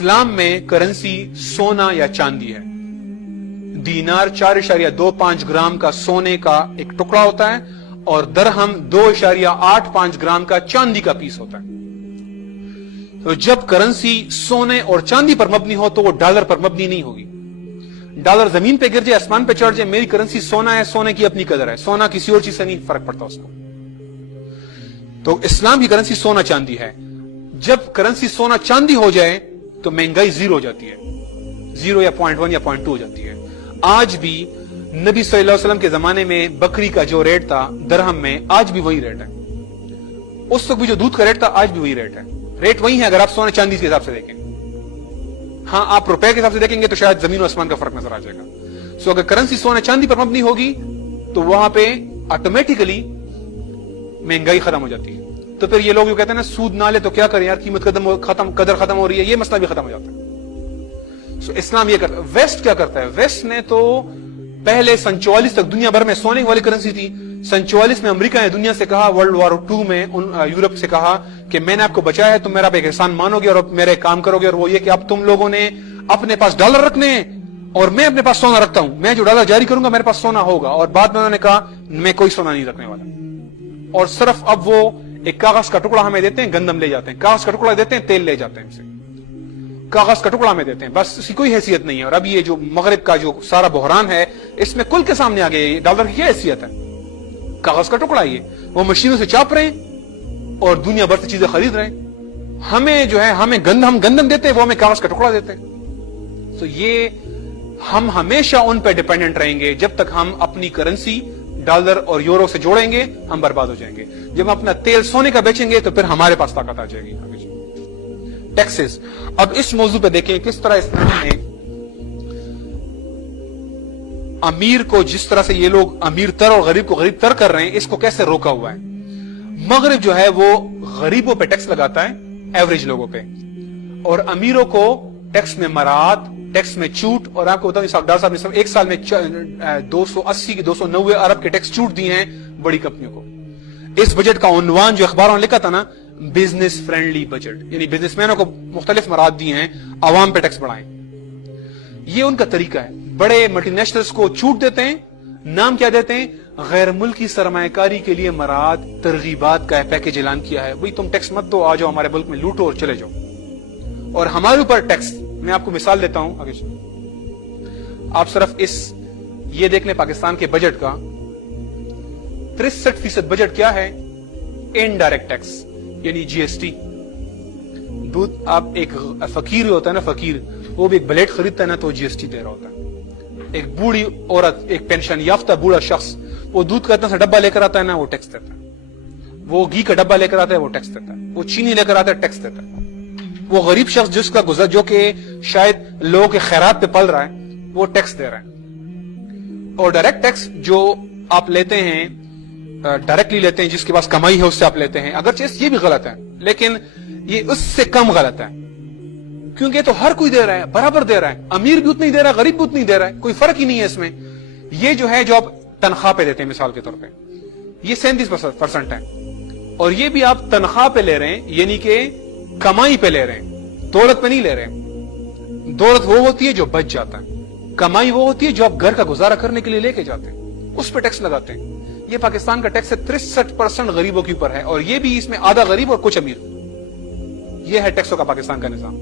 اسلام میں کرنسی سونا یا چاندی ہے. دینار 4.25 گرام کا سونے کا ایک ٹکڑا ہوتا ہے اور درہم 2.85 گرام کا چاندی کا پیس ہوتا ہے. تو جب کرنسی سونے اور چاندی پر مبنی ہو تو وہ ڈالر پر مبنی نہیں ہوگی. ڈالر زمین پہ گر جائے, آسمان پہ چڑھ جائے, میری کرنسی سونا ہے, سونے کی اپنی قدر ہے, سونا کسی اور چیز سے نہیں فرق پڑتا اس کو. تو اسلام کی کرنسی سونا چاندی ہے. جب کرنسی سونا چاندی ہو جائے تو مہنگائی زیرو ہو جاتی ہے, 0 یا 0.1 یا 0.2 ہو جاتی ہے. آج بھی نبی صلی اللہ علیہ وسلم کے زمانے میں بکری کا جو ریٹ تھا درہم میں, آج بھی وہی ریٹ ہے. اس وقت بھی جو دودھ کا ریٹ تھا آج بھی وہی ریٹ ہے. ریٹ وہی ہے اگر آپ سونے چاندی کے حساب سے دیکھیں. ہاں, آپ روپے کے حساب سے دیکھیں گے تو شاید زمین و آسمان کا فرق نظر آ جائے گا. سو اگر کرنسی سونا چاندی پر مبنی ہوگی تو وہاں پہ آٹومیٹیکلی مہنگائی ختم ہو جاتی ہے. تو پھر یہ لوگ جو کہتے ہیں نا سود نہ لے تو کیا کریں یار, قیمت قدر ختم ہو رہی ہے, یہ مسئلہ بھی ختم ہو جاتا ہے. سو اسلام یہ کرتا ہے. ویسٹ کیا کرتا ہے؟ ویسٹ نے تو پہلے سن 44 تک دنیا بھر میں سونے والی کرنسی تھی. سن 44 میں امریکہ نے دنیا سے کہا, ورلڈ وار 2 میں یورپ سے کہا کہ میں نے آپ کو بچایا ہے, تم میرا ایک احسان مانو گے اور میرے کام کرو گے, اور وہ یہ کہ اب تم لوگوں نے اپنے پاس ڈالر رکھنے ہیں اور میں اپنے پاس سونا رکھتا ہوں, میں جو ڈالر جاری کروں گا میرے پاس سونا ہوگا. اور بعد میں انہوں نے کہا میں کوئی سونا نہیں رکھنے والا, اور صرف اب وہ ایک کاغذ کا ٹکڑا ہمیں دیتے ہیں, گندم لے جاتے ہیں, کاغذ کا ٹکڑا دیتے ہیں, تیل لے جاتے ہیں, ہم سے کاغذ کا ٹکڑا ہمیں دیتے ہیں, بس اس کی کوئی حیثیت نہیں ہے. اور اب یہ جو مغرب کا جو سارا بحران ہے اس میں کل کے سامنے آ گئے, ڈالر کی کیا حیثیت ہے؟ کاغذ کا ٹکڑا. یہ وہ مشینوں سے چاپ رہے ہیں اور دنیا بھر سے چیزیں خرید رہے ہیں. ہمیں جو ہے ہم گندم دیتے ہیں, وہ ہمیں کاغذ کا ٹکڑا دیتے ہیں. تو یہ ہم ہمیشہ ان پہ ڈیپینڈنٹ رہیں گے. جب تک ہم اپنی کرنسی ڈالر اور یورو سے جوڑیں گے ہم برباد ہو جائیں گے. جب ہم اپنا تیل سونے کا بیچیں گے تو پھر ہمارے پاس طاقت آ جائے گی. ٹیکسز. اب اس موضوع پہ دیکھیں کس طرح اسلام نے امیر کو, جس طرح سے یہ لوگ امیر تر اور غریب کو غریب تر کر رہے ہیں, اس کو کیسے روکا ہوا ہے. مغرب جو ہے وہ غریبوں پہ ٹیکس لگاتا ہے, ایوریج لوگوں پہ, اور امیروں کو ٹیکس میں مراعات, ٹیکس میں چھوٹ. اور آپ کو بتاؤں ڈاکٹر صاحب نے ایک سال میں 280 کی 290 ارب کے ٹیکس چھوٹ دیے ہیں بڑی کمپنیوں کو. اس بجٹ کا عنوان جو اخباروں نے لکھا تھا نا, بزنس فرینڈلی بجٹ, یعنی بزنس مینوں کو مختلف مراعات دیے ہیں, عوام پہ ٹیکس بڑھائیں. یہ ان کا طریقہ ہے. بڑے ملٹی نیشنلز کو چھوٹ دیتے ہیں, نام کیا دیتے ہیں, غیر ملکی سرمایہ کاری کے لیے مراعات, ترغیبات کا پیکج اعلان کیا ہے. بھئی تم ٹیکس مت دو, آ جاؤ ہمارے ملک میں لوٹو اور چلے جاؤ. اور ہمارے اوپر ٹیکس, میں آپ کو مثال دیتا ہوں آگے چلیں. آپ صرف یہ دیکھ لیں پاکستان کے بجٹ کا 63% بجٹ کیا ہے, انڈائریکٹ ٹیکس یعنی جی ایس ٹی. دودھ, آپ ایک فقیر ہوتا ہے نا, فقیر, وہ بھی ایک بلیٹ خریدتا ہے نا تو جی ایس ٹی دے رہا ہوتا ہے. ایک بوڑھی عورت, ایک پینشن یافتہ بوڑھا شخص, وہ دودھ کا اتنا سا ڈبہ لے کر آتا ہے نا, وہ ٹیکس دیتا ہے. وہ گھی کا ڈبہ لے کر آتا ہے, وہ ٹیکس دیتا ہے. وہ چینی لے کر آتا ہے, ٹیکس دیتا ہے. وہ غریب شخص جس کا گزر, جو کہ شاید لوگوں کے خیرات پہ پل رہا ہے, وہ ٹیکس دے رہا ہے. اور ڈائریکٹ ٹیکس جو آپ لیتے ہیں, ڈائریکٹلی لیتے ہیں, جس کے پاس کمائی ہے اس سے آپ لیتے ہیں, اگرچہ یہ بھی غلط ہے لیکن یہ اس سے کم غلط ہے, کیونکہ تو ہر کوئی دے رہا ہے, برابر دے رہا ہے. امیر بھی اتنا ہی دے رہا ہے, غریب بھی اتنا ہی دے رہا ہے, کوئی فرق ہی نہیں ہے اس میں. یہ جو ہے جو آپ تنخواہ پہ دیتے ہیں مثال کے طور پہ, یہ 37% ہے. اور یہ بھی آپ تنخواہ پہ لے رہے ہیں, یعنی کہ کمائی پہ لے رہے ہیں, دولت پہ نہیں لے رہے ہیں. دولت وہ ہوتی ہے جو بچ جاتا ہے, کمائی وہ ہوتی ہے جو آپ گھر کا گزارا کرنے کے لیے لے کے جاتے ہیں, اس پہ ٹیکس لگاتے ہیں. یہ پاکستان کا ٹیکس ہے 63% غریبوں کے اوپر ہے, اور یہ بھی اس میں آدھا غریب اور کچھ امیر. یہ ہے ٹیکسوں کا پاکستان کا نظام.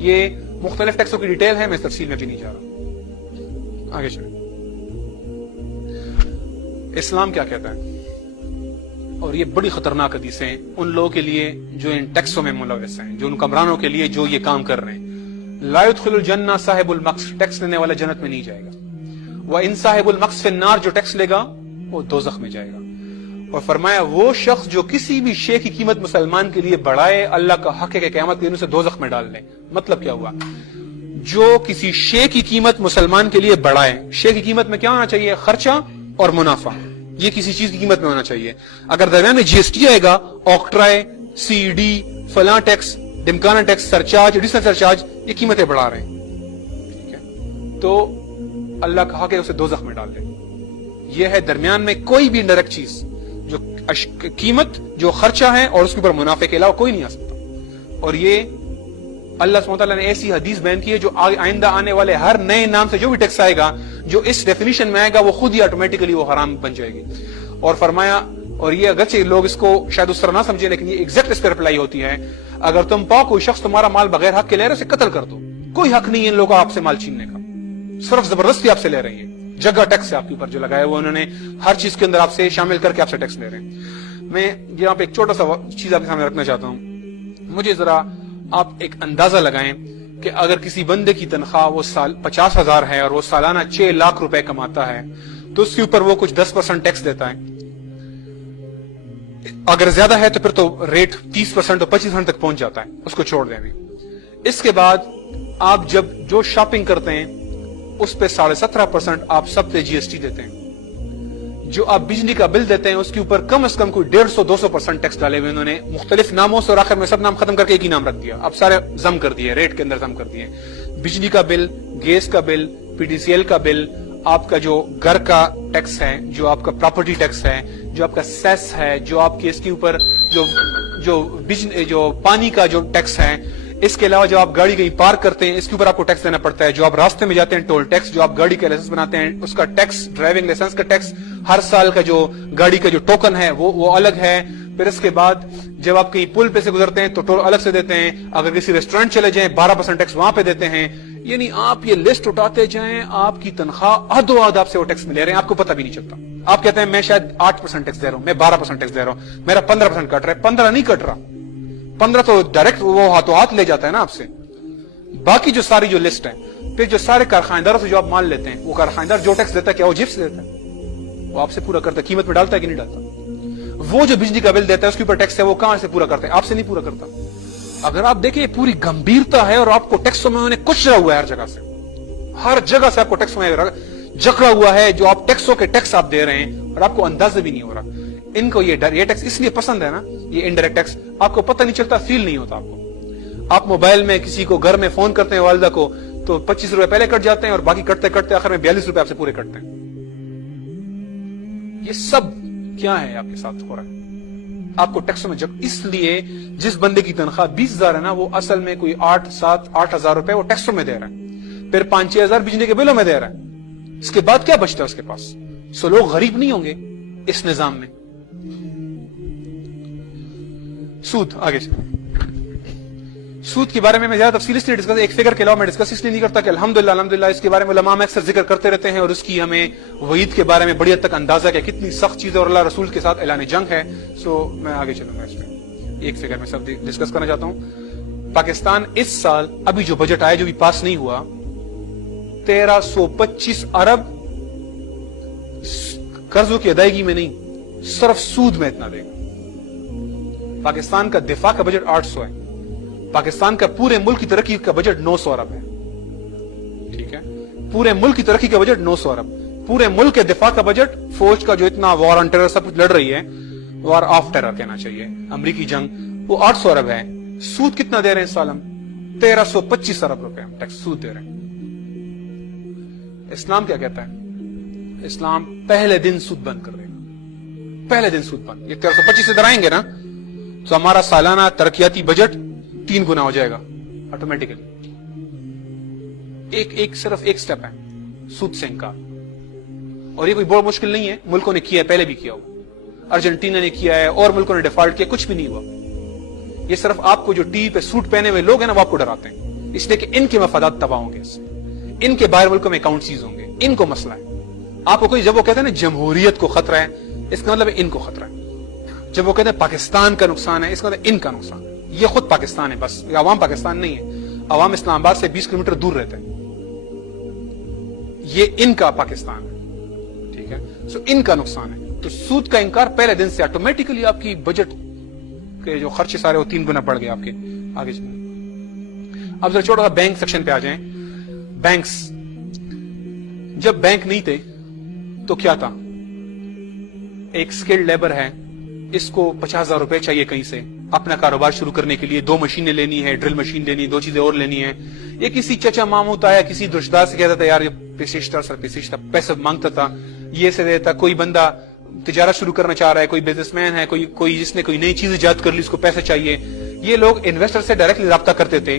یہ مختلف ٹیکسوں کی ڈیٹیل ہے, میں اس تفصیل میں بھی نہیں جا رہا. آگے چلیں. اسلام کیا کہتا ہے, اور یہ بڑی خطرناک حدیثیں ہیں ان لوگوں کے لیے جو ان ٹیکسوں میں ملوث ہیں, جو ان حکمرانوں کے لیے جو یہ کام کر رہے ہیں. لا يدخل الجنہ صاحب المقص, ٹیکس لینے والا جنت میں نہیں جائے گا. وَإِن صاحب المقص فی النار, جو ٹیکس لے گا وہ دوزخ میں جائے گا. اور فرمایا وہ شخص جو کسی بھی شے کی قیمت مسلمان کے لیے بڑھائے, اللہ کا حق ہے کہ قیامت کے دن اسے دوزخ میں ڈال دیں. مطلب کیا ہوا, جو کسی شے کی قیمت مسلمان کے لیے بڑھائے, شے کی قیمت میں کیا ہونا چاہیے, خرچہ اور منافع, یہ کسی چیز کی قیمت میں ہونا چاہیے. اگر درمیان میں جی ایس ٹی آئے گا, آکٹرائے, سی ڈی, فلاں ٹیکس, ڈمکانا ٹیکس, سرچارج, ایڈیشنل سرچارج, یہ قیمتیں بڑھا رہے ہیں, ٹھیک ہے, تو اللہ کا حق ہے اسے دوزخ میں ڈال دیں. یہ ہے درمیان میں کوئی بھی انڈائریکٹ چیز, جو قیمت, جو خرچہ ہے اور اس کے اوپر منافع کے علاوہ کوئی نہیں آ سکتا. اور یہ اللہ سبحانہ وتعالیٰ نے ایسی حدیث بیان کی ہے جو آئندہ آنے والے ہر نئے نام سے جو بھی ٹیکس آئے گا جو اس ڈیفینیشن میں آئے گا وہ خود ہی آٹومیٹکلی وہ حرام بن جائے گی. اور فرمایا, اور یہ اگرچہ لوگ اس کو شاید اس طرح نہ سمجھیں لیکن یہ ایگزیکٹ اس پہ اپلائی ہوتی ہے, اگر تم پاؤ کوئی شخص تمہارا مال بغیر حق کے لے رہے اسے قتل کر دو. کوئی حق نہیں ہے ان لوگوں آپ سے مال چھیننے کا, صرف زبردستی آپ سے لے رہی ہے. جگہ ٹیکس ہے آپ کے اوپر جو لگایا وہ انہوں نے ہر چیز کے اندر آپ سے شامل کر کے آپ سے ٹیکس لے رہے ہیں. میں یہاں پہ ایک چھوٹا سا چیز آپ کے سامنے رکھنا چاہتا ہوں. مجھے ذرا آپ ایک اندازہ لگائیں کہ اگر کسی بندے کی تنخواہ وہ سال 50,000 ہے اور وہ سالانہ 6 لاکھ روپے کماتا ہے تو اس کے اوپر وہ کچھ 10% ٹیکس دیتا ہے. اگر زیادہ ہے تو پھر تو ریٹ 30% اور 25% تک پہنچ جاتا ہے, اس کو چھوڑ دیں ابھی. اس کے بعد آپ جب جو شاپنگ کرتے ہیں اس پہ 17.5% آپ سب پہ جی ایس ٹی دیتے ہیں. جو آپ بجلی کا بل دیتے ہیں اس کے اوپر کم از کم کوئی 150-200% ٹیکس ڈالے ہوئے انہوں نے مختلف ناموں سے, اور آخر میں سب نام ختم کر کے ایک ہی نام رکھ دیا. اب سارے ضم کر دیے, ریٹ کے اندر ضم کر دیے. بجلی کا بل, گیس کا بل, پی ڈی سی ایل کا بل, آپ کا جو گھر کا ٹیکس ہے, جو آپ کا پراپرٹی ٹیکس ہے, جو آپ کا سیس ہے, جو آپ کے اس کے اوپر جو پانی کا جو ٹیکس ہے, اس کے علاوہ جو آپ گاڑی کہیں پارک کرتے ہیں اس کے اوپر آپ کو ٹیکس دینا پڑتا ہے. جو آپ راستے میں جاتے ہیں ٹول ٹیکس, جو آپ گاڑی کا لائسنس بناتے ہیں اس کا ٹیکس, ڈرائیونگ لائسنس کا ٹیکس, ہر سال کا جو گاڑی کا جو ٹوکن ہے وہ الگ ہے. پھر اس کے بعد جب آپ کہیں پل پہ سے گزرتے ہیں تو ٹول الگ سے دیتے ہیں. اگر کسی ریسٹورینٹ چلے جائیں 12% ٹیکس وہاں پہ دیتے ہیں. یعنی آپ یہ لسٹ اٹھاتے جائیں, آپ کی تنخواہ ادو اد آپ سے وہ ٹیکس میں لے رہے ہیں, آپ کو پتہ بھی نہیں چلتا. آپ کہتے ہیں میں شاید 8% ٹیکس دے رہا ہوں, میں 12% ٹیکس دے رہا ہوں, میرا 15% کٹ رہا ہے. 15 نہیں کٹ رہا, 15 تو ڈائریکٹ وہ ہاتھوں ہاتھ لے جاتا ہے نا آپ سے. باقی جو ساری جو لسٹ ہے, پھر جو سارے کارخانداروں سے جو آپ مال لیتے ہیں, وہ کارخاندار جو ٹیکس دیتا ہے کیا وہ جیب سے دیتا ہے؟ وہ آپ سے پورا کرتا ہے, قیمت میں ڈالتا ہے کہ نہیں ڈالتا؟ وہ جو بجلی کا بل دیتا ہے اس کے اوپر ٹیکس ہے, وہ کہاں سے پورا کرتا ہے؟ آپ سے نہیں پورا کرتا. اگر آپ دیکھیں پوری گمبھیرتا ہے اور آپ کو ٹیکسوں میں انہیں کچرا ہوا ہے, ہر جگہ سے آپ کو ٹیکسوں میں جکڑا ہوا ہے, جو آپ ٹیکسوں کے ٹیکس آپ دے رہے ہیں اور آپ کو اندازہ بھی نہیں ہو رہا. ان کو یہ ٹیکس اس لیے پسند ہے نا, یہ انڈائریکٹ ٹیکس, آپ کو پتہ نہیں چلتا, فیل نہیں ہوتا آپ کو. آپ موبائل میں کسی کو گھر میں فون کرتے ہیں والدہ کو تو 25 روپے پہلے کٹ جاتے ہیں اور باقی کٹتے کٹتے آخر میں 42 روپے آپ سے پورے کٹتے ہیں. یہ سب کیا ہے آپ کے ساتھ ہو رہا ہے؟ آپ کو ٹیکسوں میں اس لیے جس بندے کی تنخواہ 20,000 ہے نا, وہ اصل میں کوئی 8,000 روپے وہ ٹیکسوں میں دے رہا ہے, پھر 5-6 ہزار بجلی کے بلوں میں دے رہا ہے. اس کے بعد کیا بچتا ہے اس کے پاس؟ سو لوگ غریب نہیں ہوں گے اس نظام میں. سود, آگے سود کے بارے میں زیادہ تفصیل اس لیے ڈسکس, ایک فگر کے علاوہ میں ڈسکس اس لیے نہیں کرتا کہ الحمدللہ اس کے بارے میں علماء اکثر ذکر کرتے رہتے ہیں اور اس کی ہمیں وعید کے بارے میں بڑی حد تک اندازہ کہ کتنی سخت چیز ہے اور اللہ رسول کے ساتھ اعلان جنگ ہے. سو میں آگے چلوں گا اس میں, ایک فگر میں سب ڈسکس کرنا چاہتا ہوں. پاکستان اس سال ابھی جو بجٹ آیا جو بھی پاس نہیں ہوا, 1325 ارب قرضوں کی ادائیگی میں نہیں, صرف سود میں اتنا دے گا. پاکستان کا دفاع کا بجٹ 800 ہے, پاکستان کا پورے ملک کی ترقی کا بجٹ 900 ارب ہے. ٹھیک ہے, پورے ملک کی ترقی کا بجٹ 900 ارب. پورے ملک کے دفاع کا بجٹ, فوج کا جو اتنا وار آن ٹیرر سب کچھ لڑ رہی ہے, وار آف ٹیرر کہنا چاہیے, امریکی جنگ, وہ 800 ارب ہے. سود کتنا دے رہے ہیں اس سال ہم؟ 1325 ارب روپے ہم ٹیکس سود دے رہے ہیں. اسلام کیا کہتا ہے؟ اسلام پہلے دن سود بند کر دے گا, پہلے دن سود بند. یہ 1325 سے ڈرائیں گے نا تو ہمارا سالانہ ترقیاتی بجٹ 3 گنا ہو جائے گا آٹومیٹکلی. صرف ایک سٹیپ ہے سود سے انکار, اور یہ کوئی بہت مشکل نہیں ہے, ملکوں نے کیا ہے, پہلے بھی کیا ہوا. ارجنٹینا نے کیا ہے اور ملکوں نے ڈیفالٹ کیا, کچھ بھی نہیں ہوا. یہ صرف آپ کو جو ٹی وی پہ سوٹ پہنے ہوئے لوگ ہیں نا وہ آپ کو ڈراتے ہیں, اس لیے کہ ان کے مفادات تباہ ہوں گے, ان کے باہر ملکوں میں اکاؤنٹ سیز ہوں گے, ان کو مسئلہ ہے. آپ کو کوئی جب وہ کہتے ہیں نا جمہوریت کو خطرہ ہے, اس کا مطلب ان کو خطرہ ہے. جب وہ کہتے ہیں پاکستان کا نقصان ہے, اس کا مطلب ان کا نقصان ہے. یہ خود پاکستان ہے بس, یہ عوام پاکستان نہیں ہے. عوام اسلام آباد سے 20 کلومیٹر دور رہتے ہیں. یہ ان کا پاکستان ہے. ٹھیک ہے, سو ان کا نقصان ہے. تو سود کا انکار پہلے دن سے آٹومیٹکلی آپ کی بجٹ کے جو خرچے سارے وہ 3 گنا بڑھ گئے آپ کے. آگے چلیں, اب ذرا چھوٹا سا بینک سیکشن پہ آ جائیں. بینکس, جب بینک نہیں تھے تو کیا تھا؟ ایک سکلڈ لیبر ہے, اس کو 50,000 روپے چاہیے کہیں سے اپنا کاروبار شروع کرنے کے لیے. 2 مشینیں لینی ہے, ڈرل مشین لینی, 2 چیزیں اور لینی ہے. یہ کسی چچا ماموں تا یا کسی رشتہ سے کہتا تھا یار یہ پیسہ مانگتا تھا, یہ سے دیتا. کوئی بندہ تجارت شروع کرنا چاہ رہا ہے, کوئی بزنس مین ہے, کوئی جس نے کوئی نئی چیز ایجاد کر لی, اس کو پیسے چاہیے. یہ لوگ انویسٹر سے ڈائریکٹلی رابطہ کرتے تھے,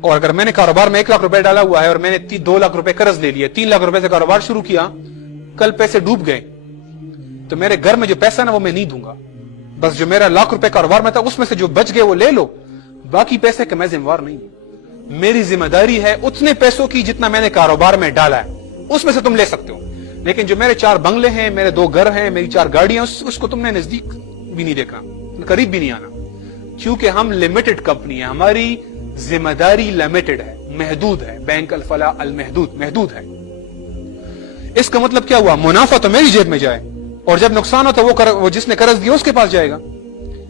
اور اگر میں نے کاروبار میں 1 لاکھ روپے ڈالا ہوا ہے اور میں نے 2 لاکھ روپے قرض لے لیا, 3 لاکھ روپے سے کاروبار شروع کیا, کل پیسے ڈوب گئے تو میرے گھر میں جو پیسہ نا وہ میں نہیں دوں گا. بس جو میرا 1 لاکھ روپے کاروبار میں تھا اس میں سے جو بچ گئے وہ لے لو, باقی پیسے کا میں ذمہ دار نہیں ہوں. میری ذمہ داری ہے اتنے پیسوں کی جتنا میں نے کاروبار میں ڈالا ہے, اس میں سے تم لے سکتے ہو. لیکن جو میرے 4 بنگلے ہیں, میرے 2 گھر ہیں, میری 4 گاڑیاں, اس کو تم نے نزدیک بھی نہیں دیکھنا, قریب بھی نہیں آنا, کیونکہ ہم لمیٹڈ کمپنی ہے, ہماری ذمہ داری لمیٹڈ ہے, محدود ہے. بینک الفلاح المحدود محدود ہے. اس کا مطلب کیا ہوا؟ منافع تو میری جیب میں جائے اور جب نقصان ہو تو وہ جس نے قرض دیا اس کے پاس جائے گا.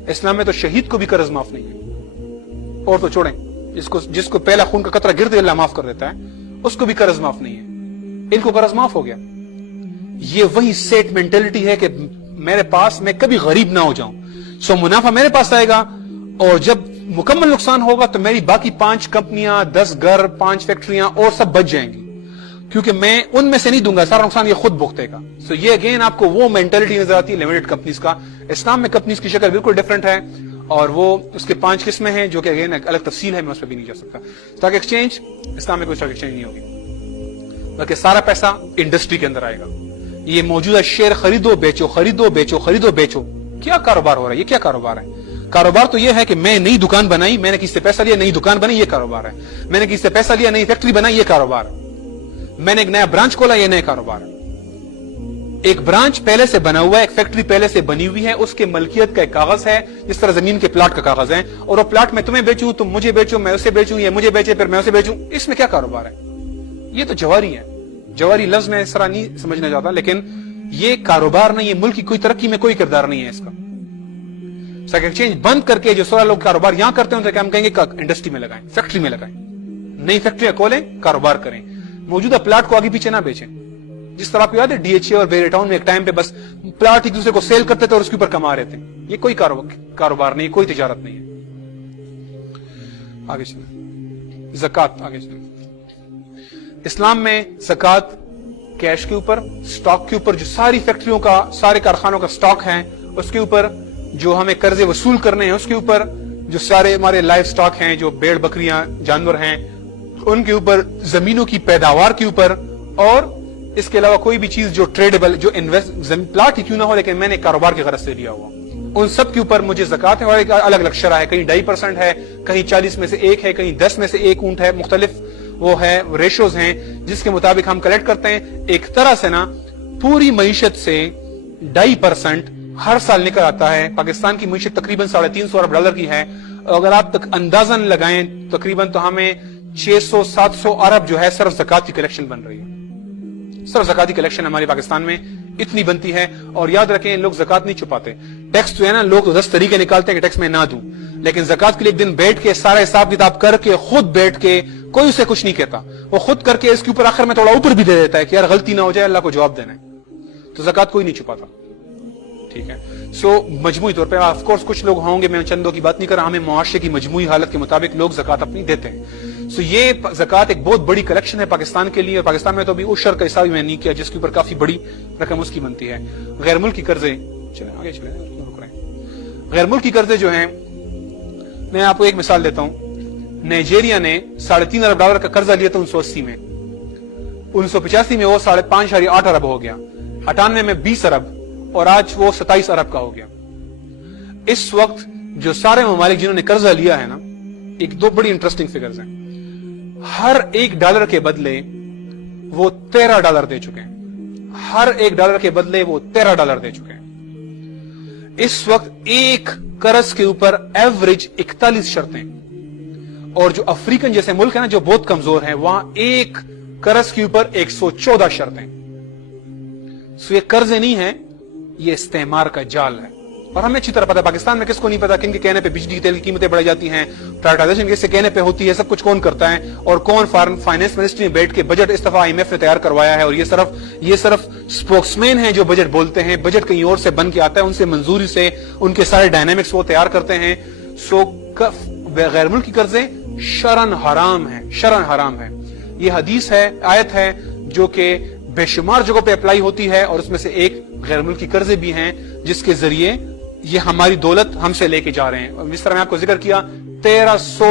اسلام میں تو شہید کو بھی قرض معاف نہیں ہے, اور تو چھوڑیں جس کو پہلا خون کا قطرہ گر دے اللہ معاف کر دیتا ہے, اس کو بھی قرض معاف نہیں ہے. ان کو قرض معاف ہو گیا. یہ وہی سیٹ مینٹلٹی ہے کہ میرے پاس میں کبھی غریب نہ ہو جاؤں. سو منافع میرے پاس آئے گا اور جب مکمل نقصان ہوگا تو میری باقی 5 کمپنیاں, 10 گھر, 5 فیکٹریاں اور سب بچ جائیں گی, کیونکہ میں ان میں سے نہیں دوں گا, سارا نقصان یہ خود بھگتے گا. سو یہ اگین آپ کو وہ مینٹلٹی نظر آتی ہے لمیٹڈ کمپنیز کا. اسلام میں کمپنیز کی شکل بالکل ڈفرنٹ ہے اور وہ اس کے 5 قسمیں ہیں جو کہ اگین ایک الگ تفصیل ہے, میں اس پہ بھی نہیں جا سکتا. اسٹاک ایکسچینج, اسلام میں کوئی اسٹاک ایکسچینج نہیں ہوگی, بلکہ سارا پیسہ انڈسٹری کے اندر آئے گا. یہ موجودہ شیئر خریدو بیچو, خریدو بیچو, خریدو بیچو. کیا کاروبار ہو رہا ہے؟ یہ کیا کاروبار ہے؟ کاروبار تو یہ ہے کہ میں نئی دکان بنائی, میں نے کسی سے پیسہ لیا, نئی دکان بنائی, یہ کاروبار ہے. میں نے کسی سے پیسہ لیا, نئی فیکٹری بنائی, یہ کاروبار ہے. میں نے ایک نیا برانچ کھولا, یہ نیا کاروبار ہے. ایک برانچ پہلے سے بنا ہوا ہے, ایک فیکٹری پہلے سے بنی ہوئی ہے, اس کے ملکیت کا ایک کاغذ ہے, جس طرح زمین کے پلاٹ کا کاغذ ہے, اور وہ پلاٹ میں تمہیں بیچوں, تم مجھے بیچو, میں اسے بیچوں, یہ مجھے بیچے پھر میں اسے بیچوں. اس میں کیا کاروبار ہے؟ یہ تو جواری ہے. جواری لفظ میں اس طرح نہیں سمجھنا چاہتا, لیکن یہ کاروبار نہیں, یہ ملک کی کوئی ترقی میں کوئی کردار نہیں ہے اس کا. اسٹاک ایکسچینج بند کر کے جو سارا لوگ کاروبار یہاں کرتے ہیں, ہم کہیں گے انڈسٹری میں لگائیں, فیکٹری میں لگائیں, نئی فیکٹریاں کھولیں, کاروبار کریں, موجودہ پلاٹ کو آگے پیچھے نہ بیچیں. جس طرح آپ کو یاد ہے ڈی ایچ اے اور بیری ٹاؤن میں ایک ٹائم پہ بس پلاٹ ایک دوسرے کو سیل کرتے تھے اور اس کے اوپر کما رہے تھے. یہ کوئی کاروبار نہیں, کوئی تجارت نہیں ہے. آگے چلیں, زکات. آگے چلیں. اسلام میں زکات کیش کے اوپر, سٹاک کے اوپر, جو ساری فیکٹریوں کا, سارے کارخانوں کا سٹاک ہے اس کے اوپر, جو ہمیں قرضے وصول کرنے ہیں اس کے اوپر, جو سارے ہمارے لائف سٹاک ہیں, جو بیڑ بکریاں جانور ہیں ان کے اوپر, زمینوں کی پیداوار کے اوپر, اور اس کے علاوہ کوئی بھی چیز جو ٹریڈیبل, جو پلاٹ ہی کیوں نہ ہو لیکن میں نے کاروبار کی غرض سے لیا ہوا, ان سب کے اوپر مجھے زکات ہے. اور ایک الگ الگ شرح ہے, کہیں 2.5% ہے, کہیں 40 میں سے 1 ہے, کہیں 10 میں سے 1 اونٹ ہے. مختلف وہ ہے ریشوز ہیں جس کے مطابق ہم کلیکٹ کرتے ہیں. ایک طرح سے نا پوری معیشت سے 2.5% ہر سال نکل آتا ہے. پاکستان کی معیشت تقریباً $350 ارب کی ہے. اگر آپ اندازاً لگائیں تقریباً تو ہمیں 600-700 ارب جو ہے صرف زکات کی کلیکشن بن رہی ہے. صرف زکات کی کلیکشن ہمارے پاکستان میں اتنی بنتی ہے. اور یاد رکھیں لوگ زکات نہیں چھپاتے. ٹیکس جو ہے نا, لوگ تو 10 طریقے نکالتے ہیں کہ ٹیکس میں نہ دوں, لیکن زکات کے لیے ایک دن بیٹھ کے سارا حساب کتاب کر کے خود بیٹھ کے, کوئی اسے کچھ نہیں کہتا, وہ خود کر کے اس کے اوپر آخر میں تھوڑا اوپر بھی دے دیتا ہے کہ یار غلطی نہ ہو جائے, اللہ کو جواب دینا ہے. تو زکات کوئی نہیں چھپاتا. ٹھیک ہے. سو مجموعی طور پہ آف کورس کچھ لوگ ہوں گے, میں چندوں کی بات نہیں کر رہا, ہمیں معاشرے کی مجموعی حالت کے مطابق لوگ زکات اپنی دیتے ہیں. سو یہ زکات ایک بہت بڑی کلیکشن ہے پاکستان کے لیے, اور پاکستان میں تو ابھی عشر کا حساب میں نہیں کیا جس کے اوپر کافی بڑی رقم اس کی بنتی ہے. غیر ملکی قرضے, چلیں آگے چلیں, رک رہے ہیں. غیر ملکی قرضے جو ہیں, میں آپ کو ایک مثال دیتا ہوں. نائجیریا نے $3.5 ارب کا قرضہ لیا تھا 1980 میں. 1985 میں وہ 5.8 ارب ہو گیا, 98 میں 20 ارب, اور آج وہ 27 ارب کا ہو گیا. اس وقت جو سارے ممالک جنہوں نے قرضہ لیا ہے نا, ایک 2 بڑی انٹرسٹنگ فگرز ہیں. ہر $1 کے بدلے وہ $13 دے چکے ہیں. ہر $1 کے بدلے وہ $13 دے چکے ہیں. اس وقت ایک قرض کے اوپر ایوریج 41 شرطیں, اور جو افریقن جیسے ملک ہیں نا جو بہت کمزور ہیں, وہاں ایک قرض کے اوپر 114 شرطیں. سو یہ قرض نہیں ہے, یہ استعمار کا جال ہے. اور ہمیں اچھی طرح پتا ہے پاکستان میں کس کو نہیں پتا کن کے کہنے پہ بجلی تیل کی قیمتیں بڑھ جاتی ہیں, پرائیویٹائزیشن کس سے کہنے پہ ہوتی ہے, سب کچھ کون کرتا ہے, اور کون فائنانس منسٹری میں بیٹھ کے بجٹ اس دفعہ IMF نے تیار کروایا ہے, اور یہ صرف اسپوکس مین ہیں جو بجٹ بولتے ہیں. بجٹ کہیں اور سے بن کے آتا ہے, ان سے منظوری سے ان کے سارے ڈائنامکس وہ تیار کرتے ہیں. سو غیر ملکی قرضے شرعاً حرام ہیں, شرعاً حرام ہے. یہ حدیث ہے, آیت ہے جو کہ بے شمار جگہوں پہ اپلائی ہوتی ہے, اور اس میں سے ایک غیر ملکی قرضے بھی ہیں جس کے ذریعے یہ ہماری دولت ہم سے لے کے جا رہے ہیں. جس طرح میں آپ کو ذکر کیا 1300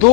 2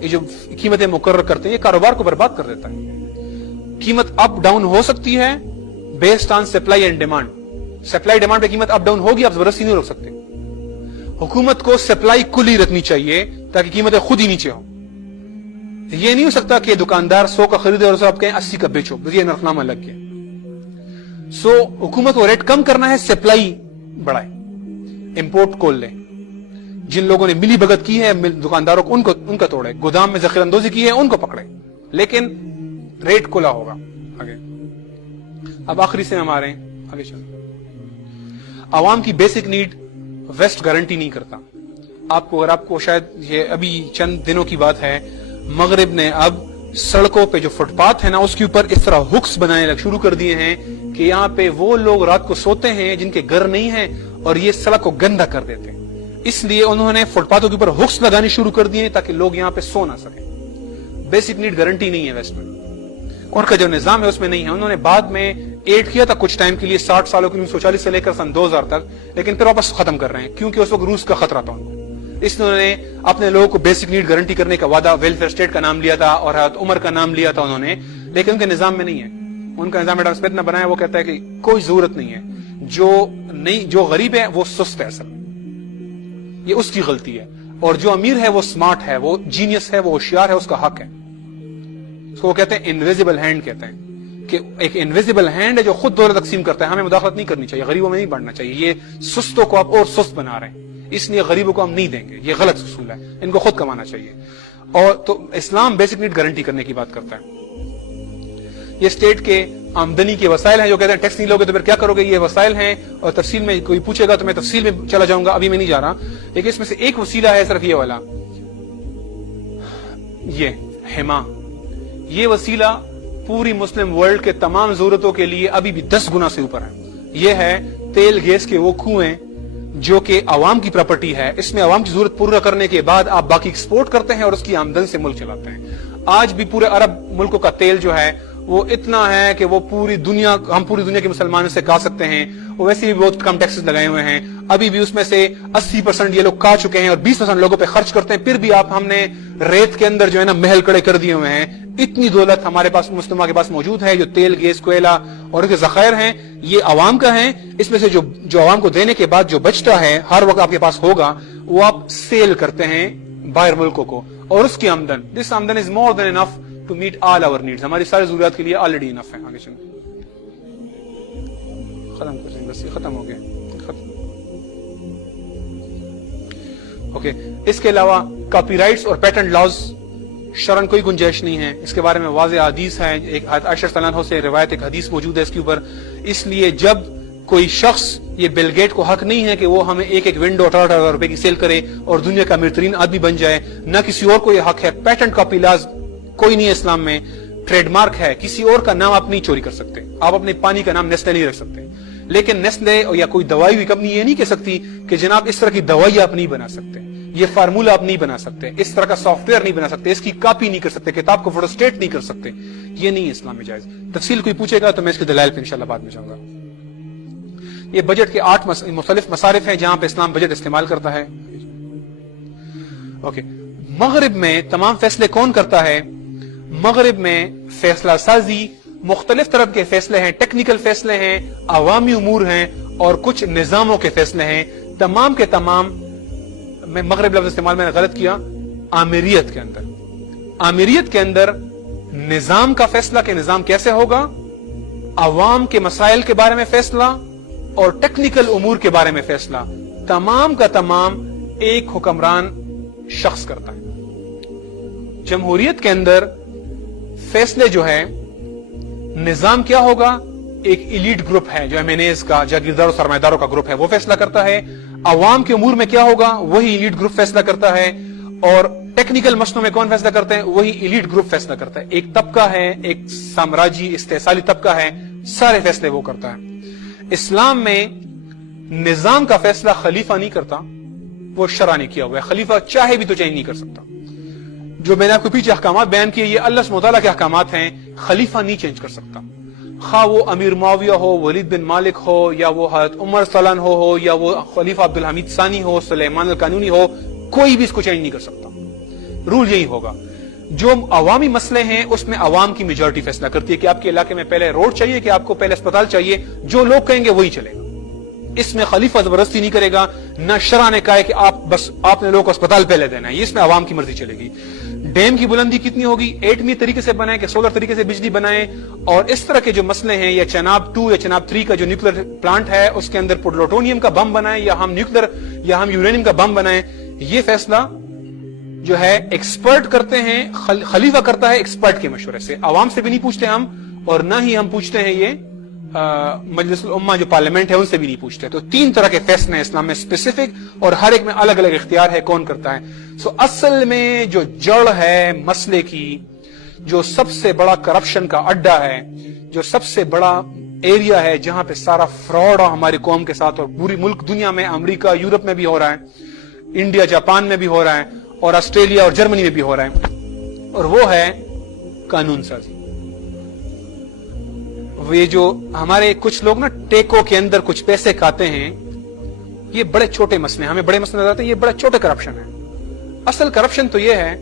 یہ جو قیمتیں مقرر کرتے ہیں یہ کاروبار کو برباد کر دیتا ہے. قیمت اپ ڈاؤن ہو سکتی ہے based on supply and demand. Supply demand پہ قیمت اپ ڈاؤن ہوگی, آپ زبردستی نہیں روک سکتے. حکومت کو سپلائی کھلی رکھنی چاہیے تاکہ قیمتیں خود ہی نیچے ہوں. یہ نہیں ہو سکتا کہ دکاندار 100 کا خریدے اور آپ کہیں 80 کا بیچو, یہ نرخنامہ لگ گیا. سو حکومت کو ریٹ کم کرنا ہے, سپلائی بڑھائے, امپورٹ کھول لے. جن لوگوں نے ملی بھگت کی ہے دکانداروں کو ان کا توڑے, گودام میں ذخیرہ اندوزی کی ہے ان کو پکڑے, لیکن ریٹ کھلا ہوگا. آگے اب آخری سے ہم آ رہے ہیں, آگے چلیں. عوام کی بیسک نیڈ ویسٹ گارنٹی نہیں کرتا. اگر آپ کو شاید یہ ابھی چند دنوں کی بات ہے, مغرب نے اب سڑکوں پہ جو فٹ پاتھ ہے نا اس کے اوپر اس طرح ہکس بنانے شروع کر دیے ہیں کہ یہاں پہ وہ لوگ رات کو سوتے ہیں جن کے گھر نہیں ہیں اور یہ سڑک کو گندا کر دیتے ہیں. اس لیے انہوں نے فٹ پاتھوں کے اوپر ہکس لگانی شروع کر دیے تاکہ لوگ یہاں پہ سو نہ سکیں. بیسک نیڈ گارنٹی نہیں ہے ویسٹ میں, ان کا جو نظام ہے اس میں نہیں ہے. انہوں نے بعد میں ایڈ کیا تھا کچھ ٹائم کے لیے 60 سالوں کے 1940 سے لے کر سن 2000 تک, لیکن پھر واپس ختم کر رہے ہیں کیونکہ اس وقت روس کا خطرہ تھا ان کو. اس لیے انہوں نے اپنے لوگوں کو بیسک نیڈ گارنٹی کرنے کا وعدہ ویلفیئر اسٹیٹ کا نام لیا تھا اور حضرت عمر کا نام لیا تھا انہوں نے, لیکن ان کے نظام میں نہیں ہے. ان کا نظام ایڈم اسمتھ نے بنایا, وہ کہتا ہے کہ کوئی ضرورت نہیں ہے. جو غریب ہے وہ سست ہے, اصل یہ اس کی غلطی ہے, اور جو امیر ہے وہ سمارٹ ہے, وہ جینیس ہے, وہ ہوشیار ہے, اس کا حق ہے. اس کو وہ کہتے ہیں انویزیبل ہینڈ, کہتے ہیں کہ ایک انویزیبل ہینڈ ہے جو خود دولت تقسیم کرتا ہے. ہمیں مداخلت نہیں کرنی چاہیے, غریبوں میں نہیں بانٹنا چاہیے. یہ سستوں کو آپ اور سست بنا رہے ہیں, اس لیے غریبوں کو ہم نہیں دیں گے. یہ غلط اصول ہے, ان کو خود کمانا چاہیے. اور تو اسلام بیسک نیڈ گارنٹی کرنے کی بات کرتا ہے. یہ اسٹیٹ کے آمدنی کے وسائل ہیں. جو کہتے ہیں ٹیکس نہیں لوگے تو پھر کیا کرو گے, یہ وسائل ہیں, اور تفصیل میں کوئی پوچھے گا تو میں تفصیل میں چلا جاؤں گا, ابھی میں نہیں جا رہا. لیکن اس میں سے ایک وسیلہ ہے صرف یہ والا, یہ حما. یہ وسیلہ پوری مسلم ورلڈ کے تمام ضرورتوں کے لیے ابھی بھی 10 گنا سے اوپر ہے. یہ ہے تیل گیس کے وہ کنویں جو کہ عوام کی پراپرٹی ہے. اس میں عوام کی ضرورت پورا کرنے کے بعد آپ باقی ایکسپورٹ کرتے ہیں اور اس کی آمدن سے ملک چلاتے ہیں. آج بھی پورے عرب ملکوں کا تیل جو ہے وہ اتنا ہے کہ وہ ہم پوری دنیا کے مسلمانوں سے کھا سکتے ہیں. وہ ویسے بھی بہت کم ٹیکسز لگائے ہوئے ہیں. ابھی بھی اس میں سے 80% یہ لوگ کھا چکے ہیں اور 20% لوگوں پہ خرچ کرتے ہیں. پھر بھی ہم نے ریت کے اندر جو ہے نا محل کڑے کر دیے ہوئے ہیں. اتنی دولت ہمارے پاس مسلمہ کے پاس موجود ہے. جو تیل گیس کوئلہ اور کے ذخائر ہیں یہ عوام کا ہیں. اس میں سے جو عوام کو دینے کے بعد جو بچتا ہے ہر وقت آپ کے پاس ہوگا, وہ آپ سیل کرتے ہیں باہر ملکوں کو, اور اس کی آمدن, دس آمدن is more than enough to meet all our needs. ہماری ساری ضروریات کے لیے آلریڈی انف ہے. آگے چلیں, ختم کر دیں, بس یہ ختم ہو گیا. اوکے, اس کے علاوہ کاپی رائٹس اور پیٹنٹ لاز شرعن کوئی گنجائش نہیں ہے. اس کے بارے میں واضح حدیث ہے. ایک عائشہ رضی اللہ عنہا سے روایت, ایک حدیث موجود ہے اس کے اوپر. اس لیے جب کوئی شخص, یہ بل گیٹ کو حق نہیں ہے کہ وہ ہمیں ایک ونڈو 18,000 روپے کی سیل کرے اور دنیا کا امیر ترین آدمی بن جائے. نہ کسی اور کو یہ حق ہے. پیٹنٹ کاپی لاز کوئی نہیں ہے اسلام میں. ٹریڈ مارک ہے, کسی اور کا نام آپ نہیں چوری کر سکتے. آپ اپنے پانی کا نام نیسلے نہیں رکھ سکتے, لیکن نیسلے یا کوئی دوائی ہوئی کمپنی یہ نہیں کہہ سکتی کہ جناب اس طرح کی دوائی آپ نہیں بنا سکتے, یہ فارمولا آپ نہیں بنا سکتے, اس طرح کا سافٹ ویئر نہیں بنا سکتے, اس کی کاپی نہیں کر سکتے, کتاب کو فوٹوسٹیٹ نہیں کر سکتے. یہ نہیں اسلام میں جائز. تفصیل کوئی پوچھے گا تو میں اس کے دلائل پہ انشاءاللہ بعد میں جاؤں گا. یہ بجٹ کے 8 مختلف مصارف ہیں جہاں پہ اسلام بجٹ استعمال کرتا ہے. اوکے, مغرب میں تمام فیصلے کون کرتا ہے؟ مغرب میں فیصلہ سازی مختلف طرح کے فیصلے ہیں. ٹیکنیکل فیصلے ہیں, عوامی امور ہیں, اور کچھ نظاموں کے فیصلے ہیں. تمام کے تمام, میں مغرب لفظ استعمال میں نے غلط کیا, آمیریت کے اندر. آمیریت کے اندر نظام کا فیصلہ کہ نظام کیسے ہوگا, عوام کے مسائل کے بارے میں فیصلہ, اور ٹیکنیکل امور کے بارے میں فیصلہ, تمام کا تمام ایک حکمران شخص کرتا ہے. جمہوریت کے اندر فیصلے جو ہے, نظام کیا ہوگا, ایک ایلیٹ گروپ ہے جو ایمینیز کا, جاگیرداروں سرمایہ کا گروپ ہے, وہ فیصلہ کرتا ہے. عوام کے امور میں کیا ہوگا, وہی ایلیٹ گروپ فیصلہ کرتا ہے. اور ٹیکنیکل مسئلوں میں کون فیصلہ کرتے ہیں, وہی ایلیٹ گروپ فیصلہ کرتا ہے. ایک طبقہ ہے, ایک سامراجی استحصالی طبقہ ہے, سارے فیصلے وہ کرتا ہے. اسلام میں نظام کا فیصلہ خلیفہ نہیں کرتا, وہ شرع نے کیا ہوا ہے. خلیفہ چاہے بھی تو چینج نہیں کر سکتا. جو میں نے آپ کو پیچھے احکامات بیان کیے, یہ اللہ سبحانہ تعالیٰ کے احکامات ہیں. خلیفہ نہیں چینج کر سکتا, خواہ وہ امیر معاویہ ہو, ولید بن مالک ہو, یا وہ حضرت عمر صلی اللہ عنہ ہو, یا وہ خلیفہ عبدالحمید ثانی ہو, سلیمان القانونی ہو, کوئی بھی اس کو چینج نہیں کر سکتا. رول یہی ہوگا. جو عوامی مسئلے ہیں اس میں عوام کی میجورٹی فیصلہ کرتی ہے کہ آپ کے علاقے میں پہلے روڈ چاہیے کہ آپ کو پہلے اسپتال چاہیے، جو لوگ کہیں گے وہی چلے گا. اس میں خلیفہ زبردستی نہیں کرے گا، نہ شرع نے کہا ہے کہ آپ نے لوگوں کو اسپتال پہلے دینا ہے، اس میں عوام کی مرضی چلے گی. ڈیم کی بلندی کتنی ہوگی، ایٹمی طریقے سے بنائیں کہ سولر طریقے سے بجلی بنائیں، اور اس طرح کے جو مسئلے ہیں، یا چناب 2 یا چناب 3 کا جو نیوکلیر پلانٹ ہے اس کے اندر پلوٹونیم کا بم بنائیں، یا ہم یورینیم کا بم بنائیں، یہ فیصلہ جو ہے ایکسپرٹ کرتے ہیں، خلیفہ کرتا ہے ایکسپرٹ کے مشورے سے. عوام سے بھی نہیں پوچھتے ہم، اور نہ ہی ہم پوچھتے ہیں یہ مجلس الامہ جو پارلیمنٹ ہے ان سے بھی نہیں پوچھتے. تو 3 طرح کے فیصلے ہیں اسلام میں اسپیسیفک، اور ہر ایک میں الگ الگ اختیار ہے کون کرتا ہے. اصل میں جو جڑ ہے مسئلے کی، جو سب سے بڑا کرپشن کا اڈا ہے، جو سب سے بڑا ایریا ہے جہاں پہ سارا فراڈ ہماری قوم کے ساتھ اور پوری ملک دنیا میں، امریکہ یورپ میں بھی ہو رہا ہے، انڈیا جاپان میں بھی ہو رہا ہے، اور آسٹریلیا اور جرمنی میں بھی ہو رہا ہے، اور وہ ہے قانون سازی. یہ جو ہمارے کچھ لوگ نا ٹیکو کے اندر کچھ پیسے کھاتے ہیں، یہ بڑے چھوٹے مسئلے ہیں، ہمیں بڑے مسئلے نظر آتے ہیں، یہ بڑا چھوٹا کرپشن ہے. اصل کرپشن تو یہ ہے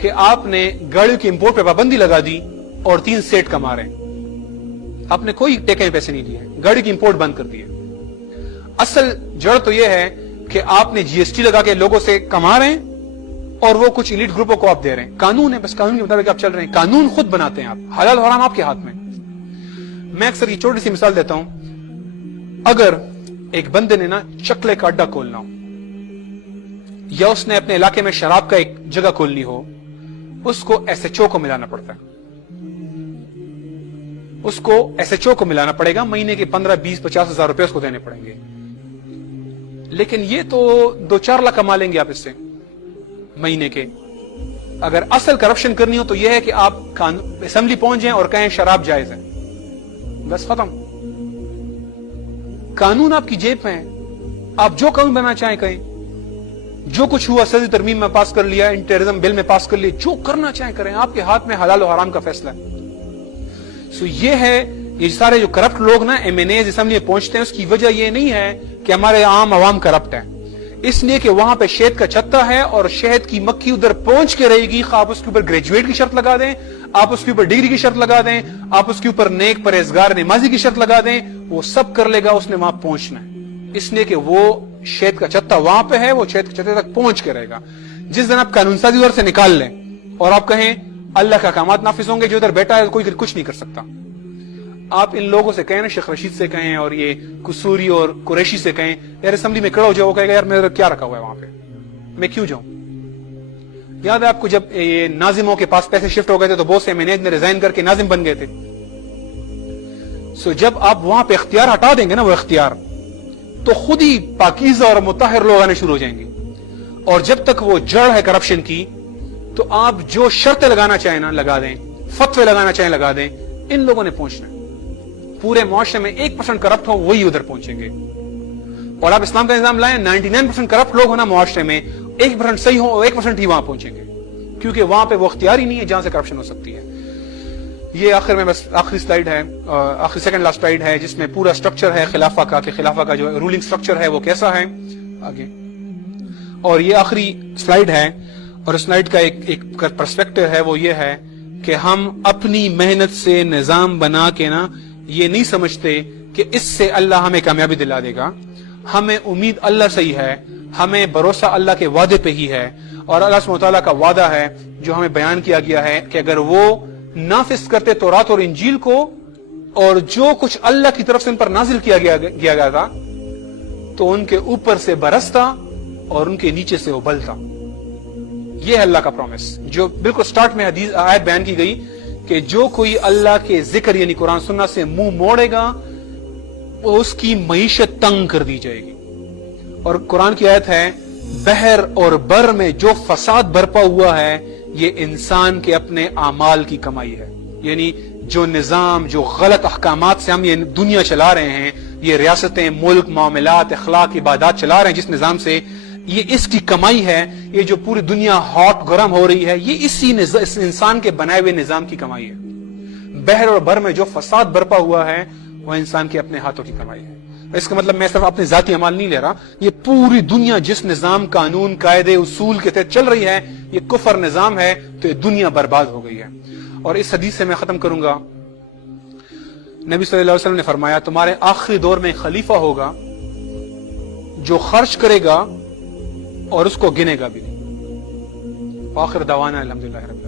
کہ آپ نے گاڑیوں کی امپورٹ پہ پابندی لگا دی اور 3 سیٹ کما رہے ہیں، آپ نے کوئی ٹیکے میں پیسے نہیں دیے، گاڑی کی امپورٹ بند کر دی ہے. اصل جڑ تو یہ ہے کہ آپ نے جی ایس ٹی لگا کے لوگوں سے کما رہے ہیں، اور وہ کچھ ایلیٹ گروپوں کو آپ دے رہے ہیں. قانون ہے، بس قانون کے مطابق آپ چل رہے ہیں، قانون خود بناتے ہیں آپ، حلال و حرام آپ کے ہاتھ میں. میں اکثر یہ چھوٹی سی مثال دیتا ہوں، اگر ایک بندے نے نا چکلے کا اڈا کھولنا ہو، یا اس نے اپنے علاقے میں شراب کا ایک جگہ کھولنی ہو، اس کو ایس ایچ او کو ملانا پڑتا ہے، اس کو ایس ایچ او کو ملانا پڑے گا، مہینے کے 15 20 50 ہزار روپے اس کو دینے پڑیں گے. لیکن یہ تو 2-4 لاکھ کما لیں گے آپ اس سے مہینے کے. اگر اصل کرپشن کرنی ہو تو یہ ہے کہ آپ اسمبلی پہنچ جائیں اور کہیں شراب جائز ہے، بس ختم. قانون آپ کی جیب میں ہے، آپ جو قانون بنانا چاہیں کہیں، جو کچھ ہوا سیاسی ترمیم میں پاس کر لیا، انٹیرزم بل میں پاس کر لیا، جو کرنا چاہیں کریں، آپ کے ہاتھ میں حلال و حرام کا فیصلہ ہے. یہ ہے، یہ سارے جو کرپٹ لوگ نا ایم این ایز اسمبلی میں پہنچتے ہیں، اس کی وجہ یہ نہیں ہے کہ ہمارے عام عوام کرپٹ ہے، اس لیے کہ وہاں پہ شہد کا چھتا ہے اور شہد کی مکھی ادھر پہنچ کے رہے گی. آپ اس کے اوپر گریجویٹ کی شرط لگا دیں، آپ اس کے اوپر ڈگری کی شرط لگا دیں، آپ اس کے اوپر نیک پرہیزگار نمازی کی شرط لگا دیں، وہ سب کر لے گا، اس نے وہاں پہنچنا ہے. اس لیے کہ وہ شہد کا چھتا وہاں پہ ہے، وہ شہد کے چھتے تک پہنچ کے رہے گا. جس دن آپ قانون سازی ادھر سے نکال لیں اور آپ کہیں اللہ کا احکامات نافذ ہوں گے، جو ادھر بیٹھا ہے کوئی کچھ نہیں کر سکتا. آپ ان لوگوں سے کہیں نا، شیخ رشید سے کہیں اور یہ قصوری اور قریشی سے کہیں، یار اسمبلی میں کھڑا ہو جاؤ، وہ کہے گا یار میرا کیا رکھا ہوا ہے وہاں پہ، میں کیوں جاؤں. یاد ہے آپ کو جب یہ ناظموں کے پاس پیسے شفٹ ہو گئے تھے تو بہت سے مینیج نے ریزائن کر کے ناظم بن گئے تھے. جب آپ وہاں پہ اختیار ہٹا دیں گے نا، وہ اختیار، تو خود ہی پاکیزہ اور مطہر لوگ آنے شروع ہو جائیں گے. اور جب تک وہ جڑ ہے کرپشن کی، تو آپ جو شرطیں لگانا چاہیں نا لگا دیں، فتوے لگانا چاہیں لگا دیں، ان لوگوں نے پہنچنا ہے. پورے معاشرے میں 1% کرپٹ ہو، وہی ادھر پہنچیں گے. اور آپ اسلام کا نظام لائیں، 99% کرپٹ لوگ ہونا معاشرے میں، 1% صحیح ہو، 1% ہی وہاں پہنچیں گے، کیونکہ وہاں پہ وہ اختیار ہی نہیں ہے جہاں سے کرپشن ہو سکتی ہے. یہ آخر میں بس آخری سلائیڈ ہے، آخری سیکنڈ لاسٹ سلائیڈ ہے، جس میں پورا سٹرکچر ہے خلافہ کا، کہ خلافہ کا جو رولنگ سٹرکچر ہے وہ کیسا ہے آگے. اور یہ آخری سلائیڈ ہے، اور اس سلائیڈ کا ایک پرسپیکٹو ہے، وہ یہ ہے کہ ہم اپنی محنت سے نظام بنا کے نا یہ نہیں سمجھتے کہ اس سے اللہ ہمیں کامیابی دلا دے گا. ہمیں امید اللہ سے ہی ہے، ہمیں بھروسہ اللہ کے وعدے پہ ہی ہے، اور اللہ سبحانہ وتعالیٰ کا وعدہ ہے جو ہمیں بیان کیا گیا ہے کہ اگر وہ نافذ کرتے تورات اور انجیل کو، اور جو کچھ اللہ کی طرف سے ان پر نازل کیا گیا تھا، تو ان کے اوپر سے برستا اور ان کے نیچے سے ابلتا. یہ ہے اللہ کا پرومس، جو بالکل سٹارٹ میں حدیث آیت بیان کی گئی کہ جو کوئی اللہ کے ذکر یعنی قرآن سنت سے منہ موڑے گا، اس کی معیشت تنگ کر دی جائے گی. اور قرآن کی آیت ہے، بحر اور بر میں جو فساد برپا ہوا ہے یہ انسان کے اپنے اعمال کی کمائی ہے. یعنی جو نظام، جو غلط احکامات سے ہم یہ دنیا چلا رہے ہیں، یہ ریاستیں، ملک، معاملات، اخلاق، عبادات چلا رہے ہیں جس نظام سے، یہ اس کی کمائی ہے. یہ جو پوری دنیا ہاٹ گرم ہو رہی ہے، یہ اس انسان کے بنائے ہوئے نظام کی کمائی ہے. بحر اور بر میں جو فساد برپا ہوا ہے وہ انسان کے اپنے ہاتھوں کی کمائی ہے. اس کا مطلب میں صرف اپنے ذاتی اعمال نہیں لے رہا، یہ پوری دنیا جس نظام، قانون، قاعدے، اصول کے تحت چل رہی ہے، یہ کفر نظام ہے، تو یہ دنیا برباد ہو گئی ہے۔ اور اس حدیث سے میں ختم کروں گا، نبی صلی اللہ علیہ وسلم نے فرمایا تمہارے آخری دور میں خلیفہ ہوگا جو خرچ کرے گا اور اس کو گنے گا بھی نہیں۔ آخر دعوانا الحمدللہ رب